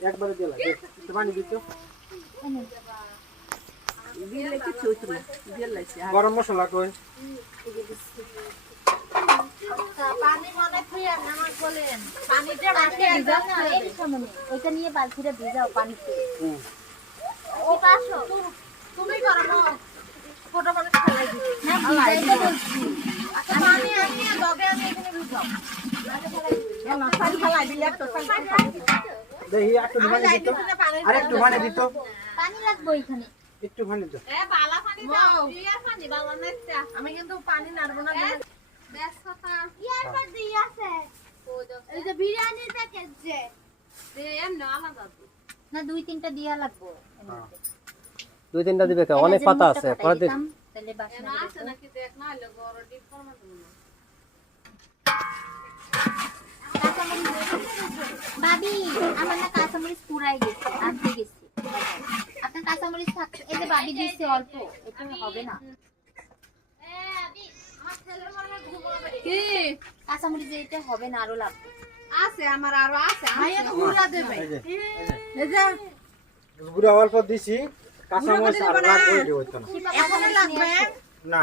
একবারে দিয়ে লাগে একটু পানি দিছো দিলে কিছু হইতো না দিয়ে লাইছি গরম মশলা কই পানি মনে থুইয়া নামাজ বলেন পানিটা রাখে ভিজাও না এই সামনে এটা নিয়ে বালতিটা ভিজাও পানিতে ও পাশো তুমি করো না ছোট মানুষ ফেলাই দিই না ভিজাইতে বলছি পানি আনিয়ে দবে আমি এখানে ভিজাও পানি ফেলাই দিলে একটা দেখি একটু পানি দিতো আর একটু পানি দিতো পানি লাগবে এখানে একটু পানি দাও এ বালা পানি দাও বিয়ার পানি বালা নাইতা আমি কিন্তু পানি নাড়ব না বেশ কথা ইয়ার পর দিয়ে আছে এই যে বিরিয়ানির প্যাকেট যে এম না আলাদা না দুই তিনটা দিয়া লাগবে দুই তিনটা দিবে কে অনেক পাতা আছে পরে দিন তাহলে বাসনা না আছে নাকি দেখ না হলে বড় ডিপ করব না ভাবি আমার না কাঁচামরিচ পুরাই গেছে আনতে গেছি আপনার কাঁচামরিচ থাকছে এই যে ভাবি দিচ্ছে অল্প এটা হবে না কি কাঁচামরিচ এটা হবে না আরো লাগবে আছে আমার আরো আছে ভাইয়া তো গুলা দেবে এই যে এই যে গুড়া অল্প দিছি কাঁচা মরিচ আর লাগবে ওইটা হইতো না এখন লাগবে না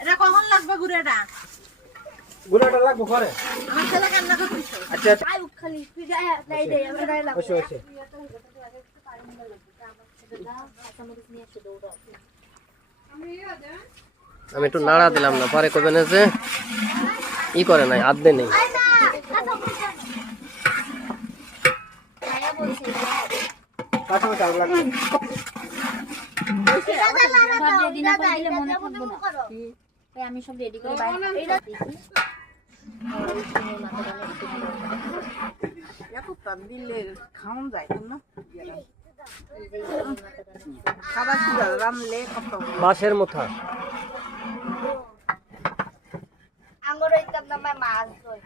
এটা কখন লাগবে গুড়াটা গুড়াটা লাগবে পরে আমার ছেলে কান্না করতেছে আচ্ছা আচ্ছা আই খালি পিজা নাই দেই আমরা ডাইলা বসে বসে কাঁচামরিচ নিয়ে এসে দৌড়াও আমি একটু নাড়া দিলাম না পরে কবেন যে ই করে নাই আদে নেই আই না কাঁচা মরিচ ছায়া বলছে কাঁচা মরিচ আর লাগবে সব রেডি না করে দিলে মনে থাকবে না তাই আমি সব রেডি করে বাইরে দেখি এত তার দিলে খাওন যায় না খাবার কি রামলে কত বাঁশের মুঠা আঙ্গুর হইতাম না মাছ ধর